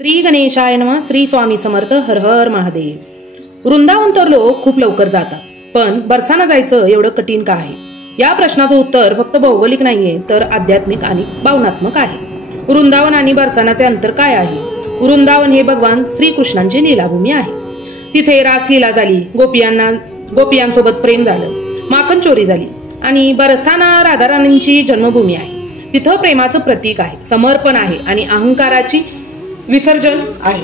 श्री गणेशाय नमः. श्री स्वामी समर्थ. हर हर महादेव. वृंदावन तर लोक खूप लवकर जातात, पण बरसाना जायचं एवढं कठीण का आहे? या प्रश्नाचं उत्तर फक्त भौगोलिक नाहीये, तर आध्यात्मिक आणि भावनात्मक आहे. वृंदावन आणि बरसानाचे अंतर काय आहे? वृंदावन हे भगवान श्रीकृष्णांची लीलाभूमी आहे. तिथे रासलीला झाली, गोपियांसोबत प्रेम झालं, माखन चोरी झाली. आणि बरसाना राधाराणींची जन्मभूमी आहे. तिथं प्रेमाचं प्रतीक आहे, समर्पण आहे आणि अहंकाराची विसर्जन आहे.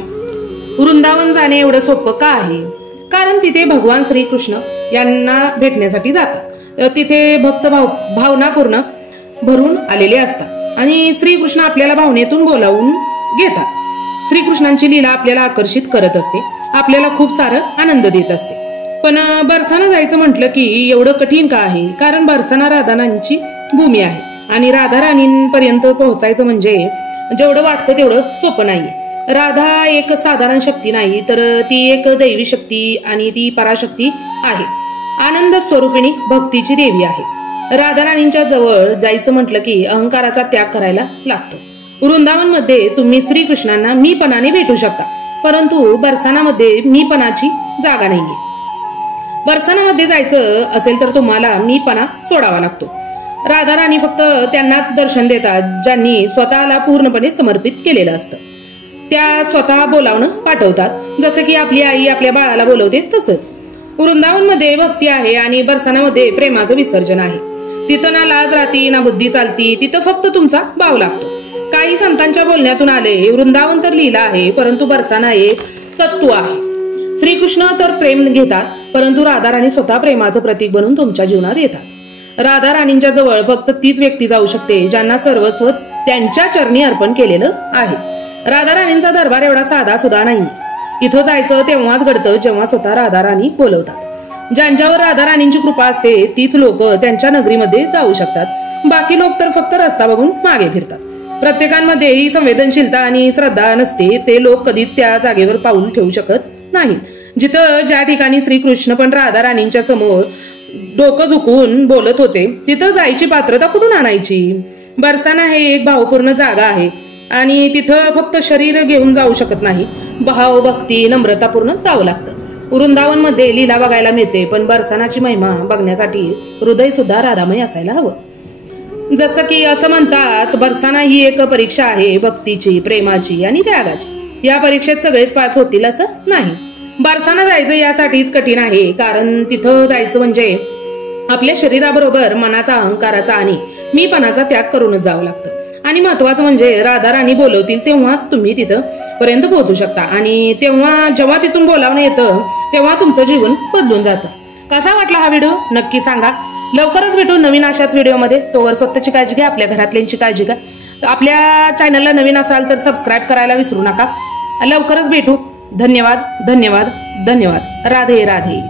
वृंदावन जाणे एवढं सोपं का आहे? कारण तिथे भगवान श्रीकृष्ण यांना भेटण्यासाठी जातात. तिथे भक्त भावनापूर्ण भरून आलेले असतात आणि श्रीकृष्ण आपल्याला भावनेतून बोलावून घेतात. श्रीकृष्णांची लीला आपल्याला आकर्षित करत असते, आपल्याला खूप सारं आनंद देत असते. पण बरसाना जायचं म्हटलं की एवढं कठीण का आहे? कारण बरसाना राधाराणींची भूमी आहे आणि राधाराणींपर्यंत पोहोचायचं म्हणजे जेवढं वाटतं तेवढं सोपं नाहीये. राधा एक साधारण शक्ती नाही, तर ती एक दैवी शक्ती आणि ती पराशक्ती आहे. आनंद स्वरूपिणी भक्तीची देवी आहे. राधाराणींच्या जवळ जायचं म्हटलं की अहंकाराचा त्याग करायला लागतो. वृंदावन मध्ये तुम्ही श्रीकृष्णांना मीपणाने भेटू शकता, परंतु बरसानामध्ये मीपणाची जागा नाहीये. बरसानामध्ये जायचं असेल तर तुम्हाला मीपणा सोडावा लागतो. राधाराणी फक्त त्यांनाच दर्शन देतात ज्यांनी स्वतःला पूर्णपणे समर्पित केलेलं असतं. त्या स्वतः बोलावणं पाठवतात, जसं की आपली आई आपल्या बाळाला बोलवते तसंच. वृंदावन मध्ये भक्ती आहे आणि बरसानामध्ये प्रेमाचं विसर्जन आहे. तिथं ना लाज राहती ना बुद्धी चालती, तिथं फक्त तुमचा भाव लागतो. काही संतांच्या बोलण्यातून आले, वृंदावन तर लीला आहे, परंतु बरसाना एक तत्व आहे. श्रीकृष्ण तर प्रेम घेतात, परंतु राधाराणी स्वतः प्रेमाचं प्रतीक बनून तुमच्या जीवनात येतात. राधाराणींच्या जवळ फक्त तीच व्यक्ती जाऊ शकते ज्यांना सर्वस्व त्यांच्या चरणी अर्पण केलेलं आहे. राधाराणींचा दरबार एवढा साधा सुद्धा नाही. इथं जायचं तेव्हाच घडतं जेव्हा स्वतः राधाराणी बोलवतात. ज्यांच्यावर राधाराणींची कृपा असते तीच लोक त्यांच्या नगरीमध्ये जाऊ शकतात. बाकी लोक तर फक्त रस्ता बघून मागे फिरतात. प्रत्येकांमध्ये ही संवेदनशीलता आणि श्रद्धा नसते. ते लोक कधीच त्या जागेवर पाऊल ठेवू शकत नाहीत. जिथं ज्या ठिकाणी श्रीकृष्ण पण राधाराणींच्या समोर डोकं झुकवून बोलत होते, तिथं जायची पात्रता कुठून आणायची? बरसाना हे एक भावपूर्ण जागा आहे आणि तिथं फक्त शरीर घेऊन जाऊ शकत नाही, भाव भक्ती नम्रतापूर्ण जावं लागतं. वृंदावन मध्ये लीला बघायला मिळते, पण बरसानाची महिमा बघण्यासाठी हृदय सुद्धा राधामय असायला हवं. जसं की असं म्हणतात, बरसाना ही एक परीक्षा आहे, भक्तीची, प्रेमाची आणि त्यागाची. या परीक्षेत सगळेच पास होतील असं नाही. बरसाना जायचं यासाठीच कठीण आहे, कारण तिथं जायचं म्हणजे आपल्या शरीराबरोबर मनाचा, अहंकाराचा आणि मीपणाचा त्याग करूनच जावं लागतं. आणि महत्वाचं म्हणजे राधाराणी बोलवतील तेव्हाच तुम्ही तिथं पर्यंत पोहोचू शकता. आणि जेव्हा तिथून बोलावणं येतं तेव्हा तुमचं जीवन बदलून जातं. कसा वाटला हा व्हिडिओ नक्की सांगा. लवकरच भेटू नवीन अशाच व्हिडिओमध्ये. तोवर स्वतःची काळजी घ्या, आपल्या घरातल्यांची काळजी घ्या. आपल्या चॅनलला नवीन असाल तर सबस्क्राईब करायला विसरू नका. लवकरच भेटू. धन्यवाद धन्यवाद धन्यवाद. राधे राधे.